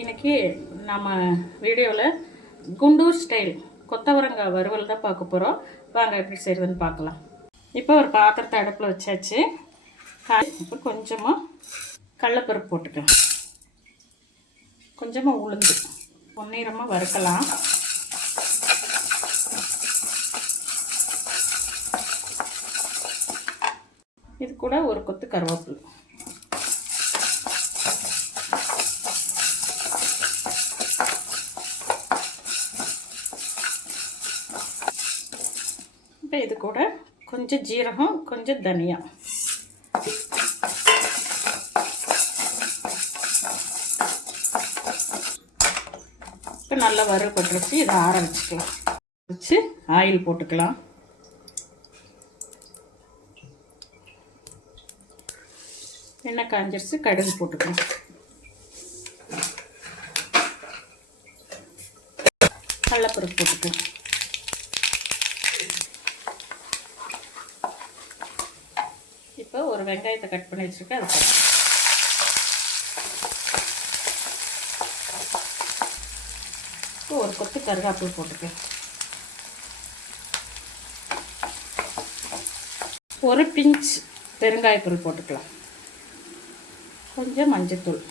இன்றைக்கி நம்ம வீடியோவில் குண்டூர் ஸ்டைல் கொத்தவரங்காய் வறுவல் தான் பார்க்க போகிறோம். வாங்க எப்படி செய்கிறதுன்னு பார்க்கலாம். இப்போ ஒரு பாத்திரத்தை அடுப்பில் வச்சாச்சு. இப்போ கொஞ்சமாக கடலைப்பருப்பு போட்டுக்கலாம், கொஞ்சமாக உளுந்து பொன்னிறமாக வறுக்கலாம். இது கூட ஒரு கொத்து கருவேப்பிலை, இப்போ இது கூட கொஞ்சம் ஜீரகம், கொஞ்சம் தனியா, இப்போ நல்லா வறுபட்டுருச்சு. இதை ஆற வச்சுக்கலாம். வச்சு ஆயில் போட்டுக்கலாம். எண்ணெய் காஞ்சிருச்சு, கடுகு போட்டுக்கலாம். கடலைப்பருப்பு போட்டுக்கலாம். இப்போ ஒரு வெங்காயத்தை கட் பண்ணி வச்சுருக்கேன், அது போட்டு இப்போ ஒரு கொத்து கருவேப்பிலை போட்டுக்கலாம். ஒரு பிஞ்ச் பெருங்காயத்தூள் போட்டுக்கலாம். கொஞ்சம் மஞ்சத்தூள்,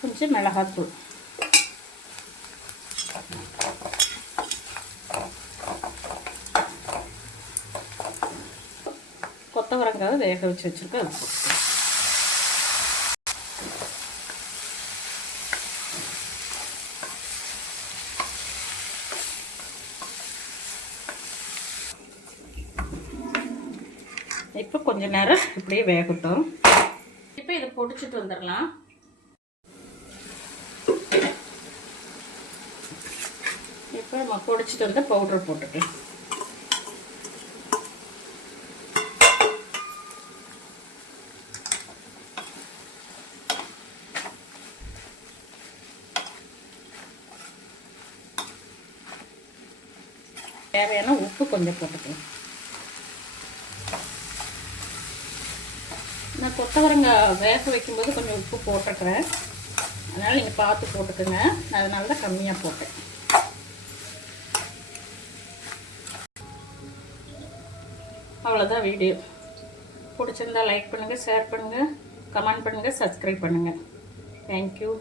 கொஞ்சம் மிளகாத்தூள், கொத்தவரங்காவை வேக வச்சு வச்சுருக்கேன், அது போட்டு இப்போ கொஞ்ச நேரம் இப்படியே வேகட்டும். இப்போ இதை பொடிச்சிட்டு வந்துடலாம். இப்போ நம்ம பொடிச்சிட்டு வந்த பவுடர் போட்டுக்கலாம். தேவையான உப்பு கொஞ்சம் போட்டுக்கலாம். நான் கொத்தவரங்காய் வேக வைக்கும்போது கொஞ்சம் உப்பு போட்டுக்கிறேன், அதனால் நீங்கள் பார்த்து போட்டுக்கோங்க. அதனால தான் கம்மியாக போட்டேன். அவ்வளோதான் வீடியோ. பிடிச்சிருந்தா லைக் பண்ணுங்கள், ஷேர் பண்ணுங்கள், கமெண்ட் பண்ணுங்கள், சப்ஸ்கிரைப் பண்ணுங்கள். தேங்க்யூ.